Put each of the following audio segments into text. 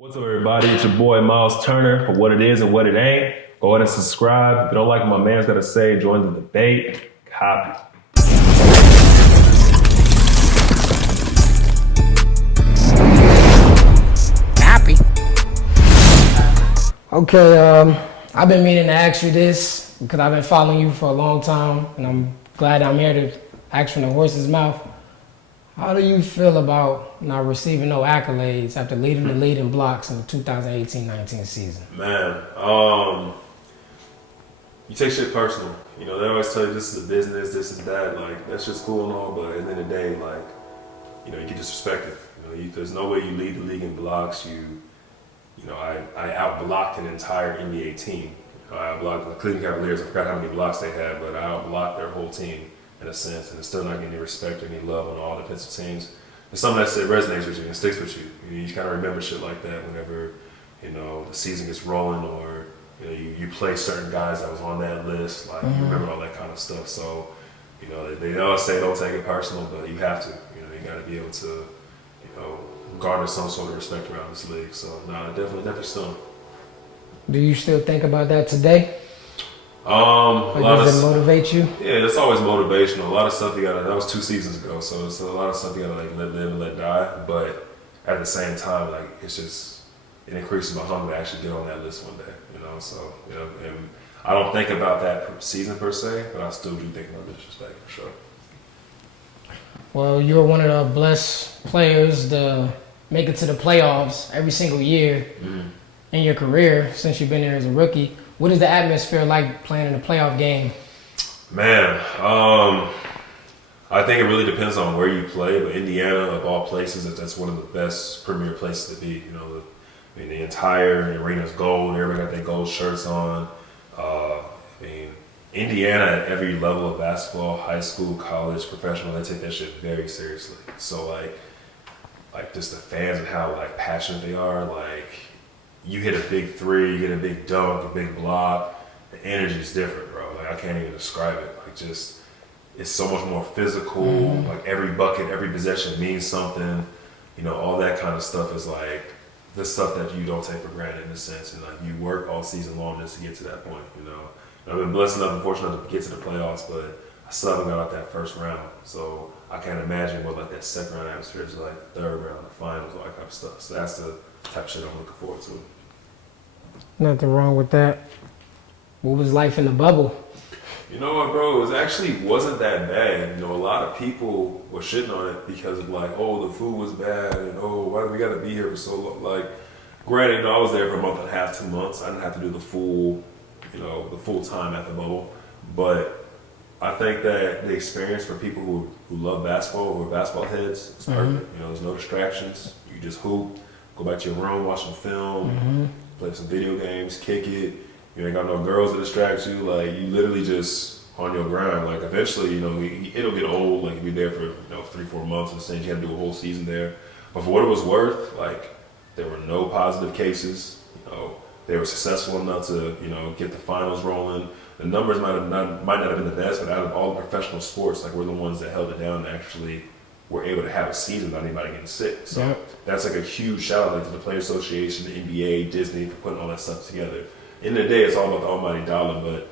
What's up, everybody? It's your boy Myles Turner for What It Is and What It Ain't. Go ahead and subscribe. If you don't like what my man's got to say, join the debate. Kopy. Happy. Okay, I've been meaning to ask you this because I've been following you for a long time, and I'm glad I'm here to ask from the horse's mouth. How do you feel about not receiving no accolades after leading the lead in blocks in the 2018-19 season? Man, you take shit personal. You know, they always tell you this is a business, this is that. Like, that's just cool and all, but at the end of the day, like, you know, you get disrespected. You know, there's no way you lead the league in blocks. I out-blocked an entire NBA team. You know, I out-blocked the Cleveland Cavaliers. I forgot how many blocks they had, but I out-blocked their whole team in a sense, and it's still not getting any respect or any love on all defensive teams. It's something that resonates with you and sticks with you. You just kind of remember shit like that whenever, you know, the season gets rolling, or you know, you play certain guys that was on that list. Like, you remember all that kind of stuff. So, you know, they always say don't take it personal, but you have to. You know, you got to be able to, you know, garner some sort of respect around this league. So, no, definitely stung. Do you still think about that today? Or does it motivate you? Yeah, it's always motivational. A lot of stuff that was 2 seasons ago, so it's a lot of stuff you gotta like let live and let die. But at the same time, like, it increases my hunger to actually get on that list one day. You know, so you know, and I don't think about that season per se, but I still do think about disrespect for sure. Well, you're one of the blessed players to make it to the playoffs every single year in your career since you've been here as a rookie. What is the atmosphere like playing in a playoff game? Man, I think it really depends on where you play, but Indiana, of all places, that's one of the best premier places to be. You know, the entire arena's gold. Everybody got their gold shirts on. Indiana at every level of basketball, high school, college, professional, they take that shit very seriously. So like just the fans and how like passionate they are, like, you hit a big three, you get a big dunk, a big block, the energy is different, bro. Like, I can't even describe it. Like, just, it's so much more physical. Like, every bucket, every possession means something. You know, all that kind of stuff is like the stuff that you don't take for granted in a sense. And like, you work all season long just to get to that point, you know. And I've been blessed enough and fortunate enough to get to the playoffs, but I still haven't got out that first round. So I can't imagine what like that second round atmosphere is like, the third round, the finals, all that kind of stuff. So that's the type of shit I'm looking forward to. Nothing wrong with that. What was life in the bubble? You know what, bro? It actually wasn't that bad. You know, a lot of people were shitting on it because of like, oh, the food was bad, and oh, why do we got to be here for so long? Like, granted, you know, I was there for a month and a half, 2 months. I didn't have to do the full time at the bubble, but I think that the experience for people who love basketball, who are basketball heads, is perfect. You know, there's no distractions. You just hoop, go back to your room, watch some film, play some video games, kick it. You ain't got no girls to distract you. Like, you literally just on your grind. Like, eventually, you know, it'll get old. Like, you'll be there for, you know, 3-4 months and saying you had to do a whole season there. But for what it was worth, like, there were no positive cases. You know, they were successful enough to, you know, get the finals rolling. The numbers might not have been the best, but out of all the professional sports, like, we're the ones that held it down and actually were able to have a season without anybody getting sick. So that's like a huge shout out, like, to the Players Association, the NBA, Disney, for putting all that stuff together. In the day, it's all about the almighty dollar, but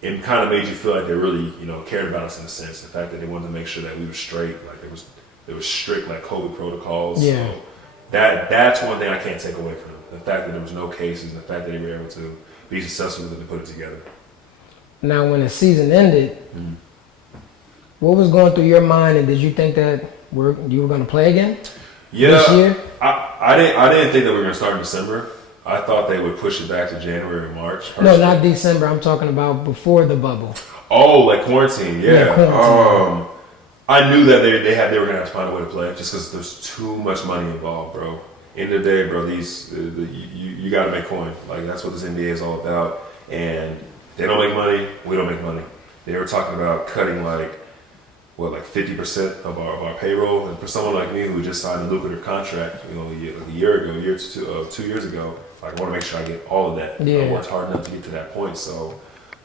it kind of made you feel like they really, you know, cared about us in a sense. The fact that they wanted to make sure that we were straight, like there was strict like COVID protocols. Yeah. So that's one thing I can't take away from them. The fact that there was no cases, and the fact that they were able to be successful with it and put it together. Now, when the season ended, what was going through your mind, and did you think that you were going to play again this year? I didn't think that we were going to start in December. I thought they would push it back to January or March. No, not December. I'm talking about before the bubble. Oh, like quarantine. Yeah. Quarantine. I knew that they were gonna have to find a way to play just because there's too much money involved, bro. End of the day, bro. You gotta make coin. Like, that's what this NBA is all about. And they don't make money. We don't make money. They were talking about cutting like 50% of our payroll. And for someone like me who just signed a lucrative contract, you know, a year ago, 2 years ago, I want to make sure I get all of that. Yeah. I worked hard enough to get to that point. So,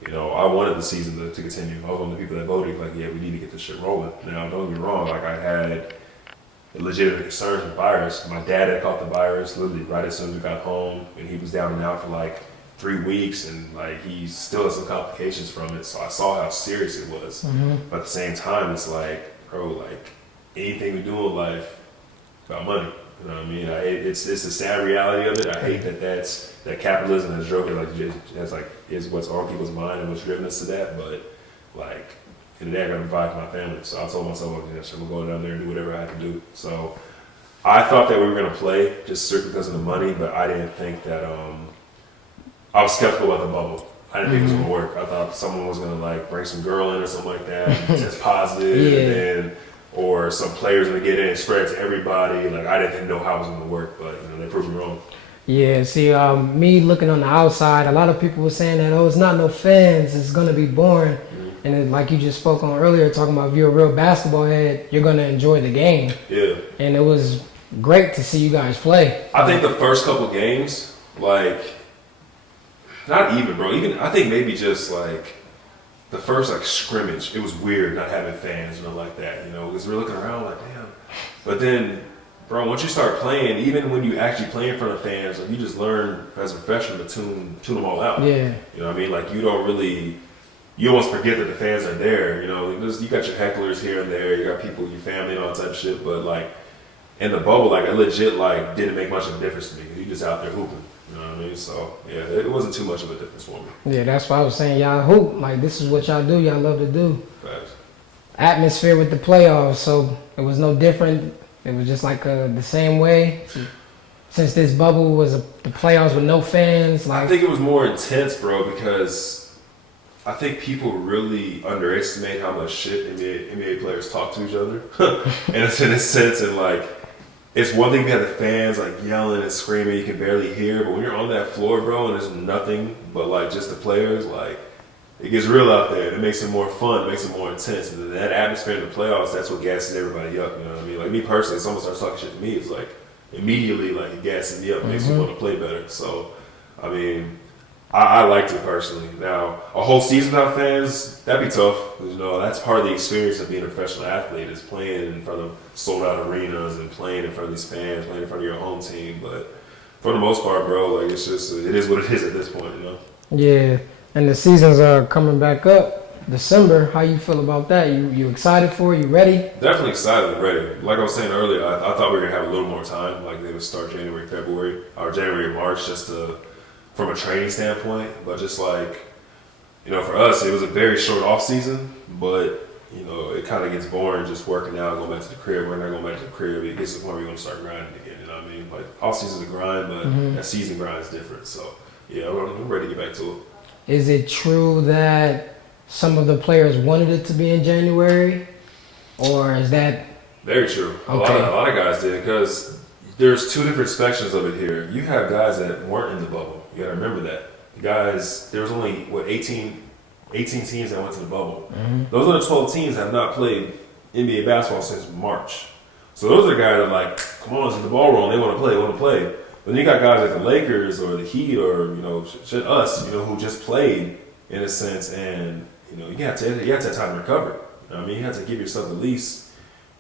you know, I wanted the season to continue. I was one of the people that voted, like, yeah, we need to get this shit rolling. Now, don't get me wrong, like, I had legitimate concerns with the virus. My dad had caught the virus literally right as soon as we got home, and he was down and out for like 3 weeks, and like he still has some complications from it. So I saw how serious it was. But at the same time, it's like, bro, like anything we do in life about money. You know what I mean? It's the sad reality of it. I hate that capitalism has driven is what's on people's mind and what's driven us to that. But like in the day, I gotta provide for my family. So I told myself, I'm gonna go down there and do whatever I have to do. So I thought that we were gonna play just strictly because of the money, but I didn't think that. I was skeptical about the bubble. I didn't think it was gonna work. I thought someone was gonna like bring some girl in or something like that, and test positive, and then or some players gonna get in and spread it to everybody. Like I didn't know how it was gonna work, but they proved me wrong. Yeah, see, me looking on the outside, a lot of people were saying that, it's not no fans, it's gonna be boring. And then, like you just spoke on earlier, talking about if you're a real basketball head, you're gonna enjoy the game. Yeah. And it was great to see you guys play. I think the first couple games, like, not even, bro. Even I think maybe just like the first like scrimmage, it was weird not having fans, like that, because we're looking around like, damn. But then, bro, once you start playing, even when you actually play in front of fans, like you just learn as a professional to tune them all out. Yeah. You know what I mean? Like you almost forget that the fans are there. You got your hecklers here and there, you got people, your family and all that type of shit. But like in the bubble, like it legit like didn't make much of a difference to me. You just out there hooping. You know what I mean? So yeah, it wasn't too much of a difference for me. Yeah, that's why I was saying y'all hoop. Like this is what y'all do. Y'all love to do. Facts. Atmosphere with the playoffs, so it was no different. It was just like the same way. Since this bubble was the playoffs with no fans, like I think it was more intense, bro, because I think people really underestimate how much shit NBA players talk to each other. And it's in a sense, and like it's one thing to have the fans like yelling and screaming, you can barely hear, but when you're on that floor, bro, and there's nothing but like just the players, like it gets real out there. It makes it more fun, it makes it more intense. And that atmosphere in the playoffs, that's what gasses everybody up, you know what I mean? Like me personally, if someone starts talking shit to me, it's like immediately like it gasses me up, makes me want to play better. So, I mean, I liked it personally. Now, a whole season without fans, that'd be tough. That's part of the experience of being a professional athlete is playing in front of sold out arenas and playing in front of these fans, playing in front of your home team. But for the most part, bro, like it is what it is at this point, Yeah, and the seasons are coming back up. December, how you feel about that? You excited for it? You ready? Definitely excited and ready. Like I was saying earlier, I thought we were gonna have a little more time. Like they would start January, February, or January, March, from a training standpoint. But just like, for us, it was a very short off season. But it kind of gets boring just working out, going back to the crib. We're not going back to the crib. It gets to the point where you're gonna start grinding again. You know what I mean? Like off season's a grind, but that season grind is different. So yeah, I'm ready to get back to it. Is it true that some of the players wanted it to be in January, or is that very true? Okay. A lot of guys did, because there's two different sections of it here. You have guys that weren't in the bubble. You gotta remember that. Guys, there was only 18 teams that went to the bubble. Those other 12 teams have not played NBA basketball since March. So those are guys that are like, come on, it's the ball rolling. They want to play. But then you got guys like the Lakers or the Heat or us, who just played in a sense, and you have to have time to recover. You have to give yourself at least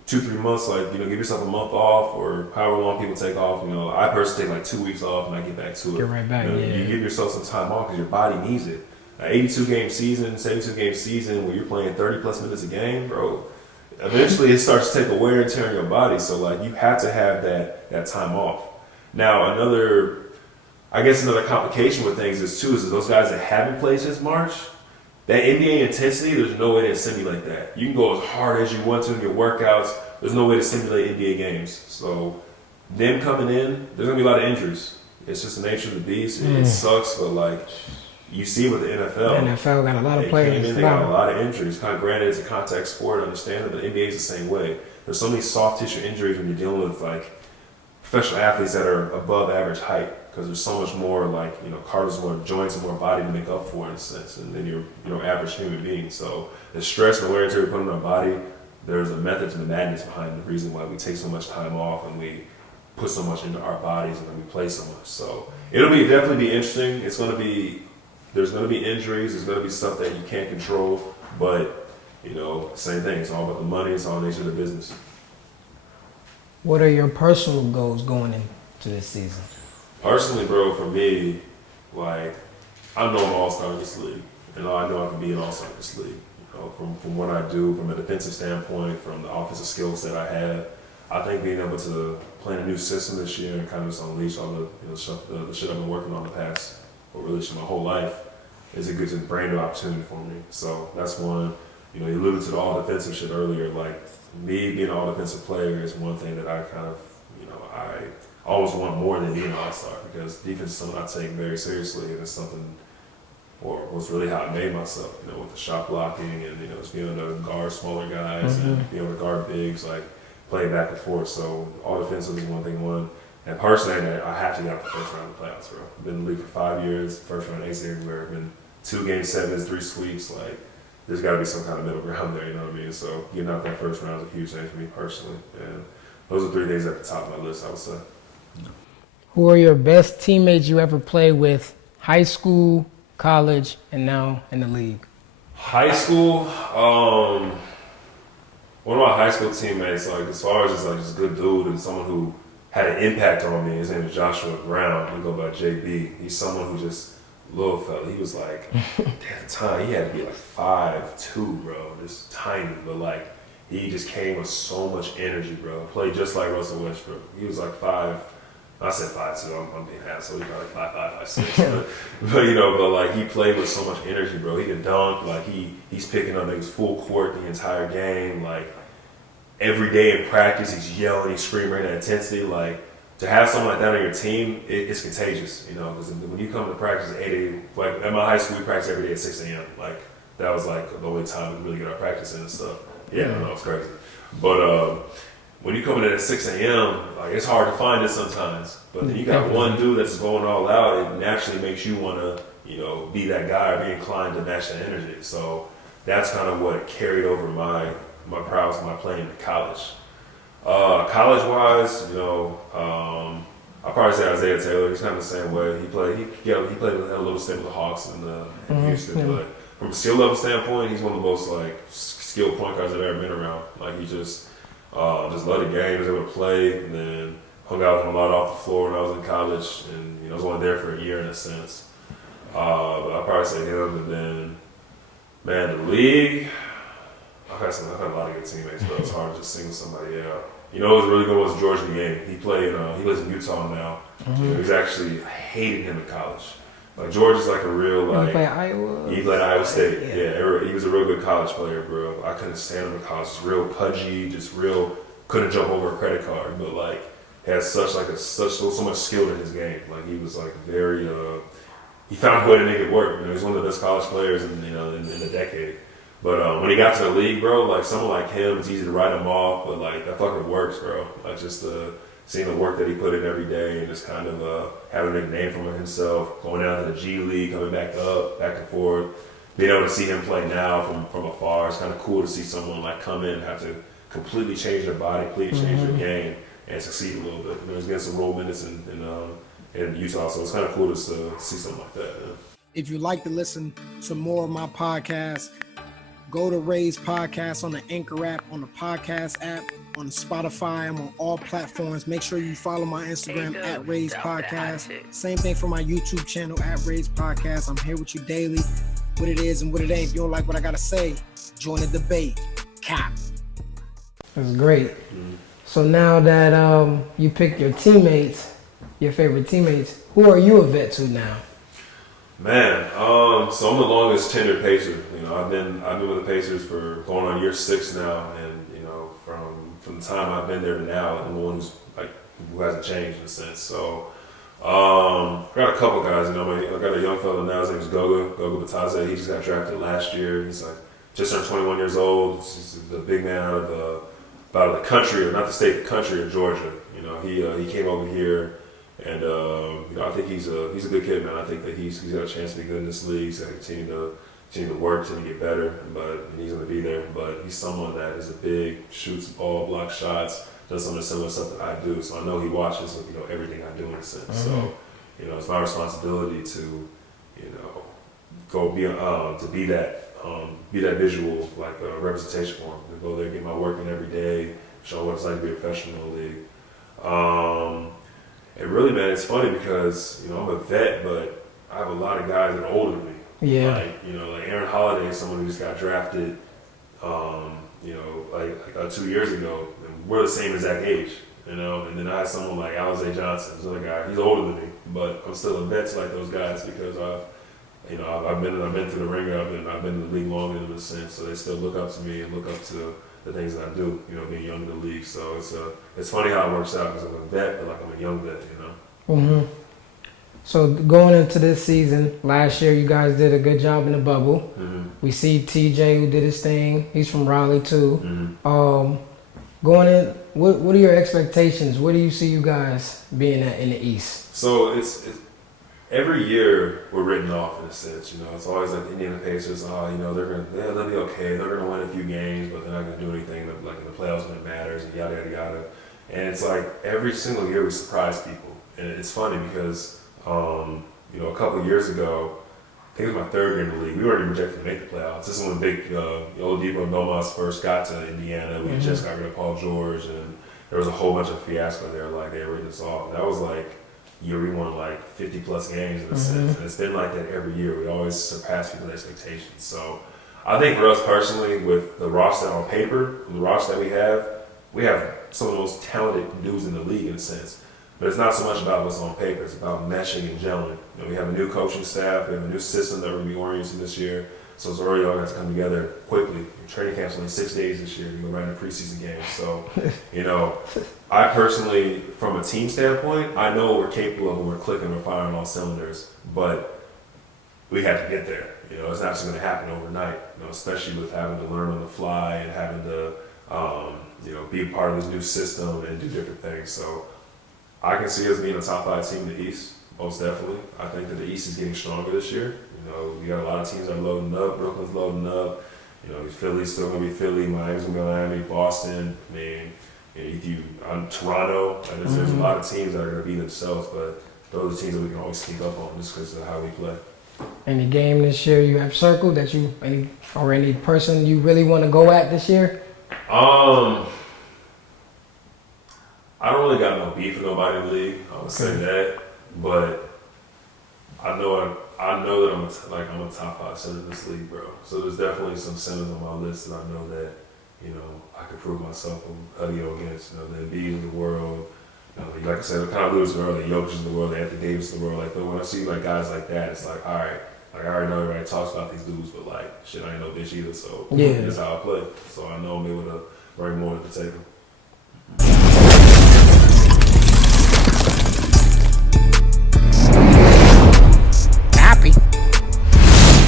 2-3 months, give yourself a month off or however long people take off. I personally take like 2 weeks off and I get back to it. Get right back. You give yourself some time off because your body needs it. An 82-game season, 72-game season where you're playing 30+ minutes a game, bro. Eventually, it starts to take a wear and tear on your body. So you have to have that time off. Now, another complication with things is those guys that haven't played since March. That NBA intensity, there's no way to simulate that. You can go as hard as you want to in your workouts. There's no way to simulate NBA games. So them coming in, there's going to be a lot of injuries. It's just the nature of the beast. It sucks, but you see with the NFL. The NFL got a lot of players. They got a lot of injuries. Granted, it's a contact sport, I understand it, but the NBA is the same way. There's so many soft tissue injuries when you're dealing with professional athletes that are above average height. Because there's so much more cartilage, more joints, and more body to make up for in a sense, and then your average human being. So the stress and the wear and tear we put on our body, there's a method to the madness behind the reason why we take so much time off and we put so much into our bodies and then we play so much. So it'll definitely be interesting. There's gonna be injuries. There's gonna be stuff that you can't control, but same thing. It's all about the money. It's all the nature of the business. What are your personal goals going into this season? Personally, bro, for me, like, I know I'm an all-star in this league. I know I can be an all-star in this league. From what I do, from a defensive standpoint, from the offensive skills that I have, I think being able to play in a new system this year and kind of just unleash all the shit I've been working on the past, or really my whole life, is a good, brand new opportunity for me. So that's one. You alluded to the all-defensive shit earlier. Like, me being an all-defensive player is one thing that I kind of, I always want more than being an all-star, because defense is something I take very seriously, and it's something, or was really how I made myself, with the shot blocking and, just being able to guard smaller guys and being able to guard bigs, like, play back and forth. So all defensive is one thing. And personally, I have to get out the first round of the playoffs, bro. I've been in the league for 5 years, first round ace everywhere. I've been 2 game sevens, 3 sweeps. Like, there's got to be some kind of middle ground there, you know what I mean? So getting out that first round is a huge thing for me personally. And those are 3 things at the top of my list, I would say. Who are your best teammates you ever played with, high school, college, and now in the league? High school, one of my high school teammates, like, as far as just a good dude and someone who had an impact on me, his name is Joshua Brown. He go by JB. He's someone who just, little fella, he was like, at the time, he had to be like 5'2", bro, just tiny, but like, he just came with so much energy, bro. Played just like Russell Westbrook. He was like I said 5'2", I'm being half, so he's probably 5'5", 5'6". but like, he played with so much energy, bro. He could dunk, like, he's picking up niggas full court the entire game, like, every day in practice, he's yelling, he's screaming that intensity. Like, to have someone like that on your team, it's contagious, because when you come to practice at 8 a.m., like, at my high school, we practice every day at 6 a.m. Like, that was like the only time we could really get our practice in and stuff. Yeah, I know, it's crazy. But when you come in at 6 a.m., like, it's hard to find it sometimes. But then you got one dude that's going all out, it naturally makes you want to, be that guy or be inclined to match that energy. So that's kind of what carried over my prowess in my playing in college. College-wise, I'll probably say Isaiah Taylor. He's kind of the same way. He played a little stint with the Hawks in Houston, but from a skill level standpoint, he's one of the most like skilled point guards I've ever been around. Like, he just loved the game, was able to play, and then hung out with him a lot off the floor when I was in college, and I was only there for a year in a sense. But I'll probably say him, and then, man, the league. I've had a lot of good teammates, but it's hard to just single somebody out. What was really good was George Niang. He lives in Utah now. He's actually, I hated him in college. Like, George is like a real, like, He played Iowa? He played Iowa State. Yeah, he was a real good college player, bro. I couldn't stand him in college. Just real pudgy, couldn't jump over a credit card, but like, had so much skill in his game. Like, he was like very, he found a way to make it work. He's one of the best college players in the decade. But when he got to the league, bro, like, someone like him, it's easy to write him off, but like, that fucking works, bro. Like, just seeing the work that he put in every day and just kind of having a name for himself, going down to the G League, coming back up, back and forth, being able to see him play now from afar. It's kind of cool to see someone like come in and have to completely change their body, completely change their game, and succeed a little bit. He's getting some role minutes in Utah, so it's kind of cool to see something like that. Yeah. If you'd like to listen to more of my podcasts, go to Ray's Podcast on the Anchor app, on the podcast app, on the Spotify. I'm on all platforms. Make sure you follow my Instagram at Ray's Podcast. Same thing for my YouTube channel at Ray's Podcast. I'm here with you daily. What it is and what it ain't. If you don't like what I got to say, join the debate. Cap. That's great. So now that you picked your teammates, your favorite teammates, who are you a vet to now? Man, so I'm the longest tenured Pacer. I've been with the Pacers for going on year 6 now, and from the time I've been there to now, I'm the one who hasn't changed in a sense. So I got a couple guys. I got a young fella now. His name is Goga Bataze. He just got drafted last year. He's like just turned 21 years old. He's the big man out of the country, or not the state, the country of Georgia. He came over here. And I think he's a good kid, man. I think that he's got a chance to be good in this league. He's got to continue to work, continue to get better, and he's going to be there. But he's someone that is a big, shoots the ball, blocks shots, does some of the similar stuff that I do. So I know he watches everything I do in a sense. So it's my responsibility to go be that visual representation for him. To go there, get my work in every day, show what it's like to be a professional in the league. And really, man, it's funny because, you know, I'm a vet, but I have a lot of guys that are older than me. Yeah. Like, you know, like Aaron Holiday, someone who just got drafted, you know, like 2 years ago. And we're the same exact age, you know. And then I had someone like Alize Johnson, this other guy. He's older than me, but I'm still a vet to like those guys because I've been through the ringer. I've been in the league longer in a sense, so they still look up to me and look up to the things that I do. You know, being young in the league. So it's funny how it works out because I'm a vet, but like I'm a young vet, you know. Mm-hmm. So going into this season, last year you guys did a good job in the bubble. Mm-hmm. We see TJ who did his thing. He's from Raleigh too. Mm-hmm. Going in, what are your expectations? Where do you see you guys being at in the East? So it's every year we're written off in a sense. You know, it's always like the Indiana Pacers. Oh, you know, they'll be okay. They're gonna win a few games, but they're not gonna do anything like in the playoffs when it matters and yada yada yada. And it's like every single year we surprise people, and it's funny because. You know, a couple of years ago, I think it was my third year in the league, we weren't even projected to make the playoffs. This is when Oladipo and Belmas first got to Indiana. We just got rid of Paul George, and there was a whole bunch of fiasco there. Like, they had written us off. That was like year we won like 50-plus games in a sense. And it's been like that every year. We always surpass people's expectations. So I think for us personally, with the roster on paper, the roster that we have some of the most talented dudes in the league in a sense. But it's not so much about what's on paper. It's about meshing and gelling. You know, we have a new coaching staff. We have a new system that we're going to be oriented this year. So it's already all got to come together quickly. Training camp's only 6 days this year. We go right into preseason games. So, you know, I personally, from a team standpoint, I know we're capable of when we're clicking or firing all cylinders. But we have to get there. You know, it's not just going to happen overnight. You know, especially with having to learn on the fly and having to, you know, be a part of this new system and do different things. So. I can see us being a top 5 team in the East, most definitely. I think that the East is getting stronger this year. You know, we got a lot of teams that are loading up. Brooklyn's loading up. You know, Philly's still going to be Philly. Miami's going to be Miami. Boston. I mean, Toronto. There's a lot of teams that are going to beat themselves, but those are teams that we can always sneak up on just because of how we play. Any game this year you have circled that any person you really want to go at this year? I don't really got no beef with nobody in the league. I would say that, but I know that I'm a top 5 center in this league, bro. So there's definitely some centers on my list that I know that, you know, I could prove myself against. You know, the Embiid of the world. You know, like I said, the kind of lose the world, the Jokic of the world, the Anthony Davis of the world. Like, but when I see like guys like that, it's like, all right, like I already know everybody talks about these dudes, but like, shit, I ain't no bitch either. So that's how I play. So I know I'm able to bring more to the table.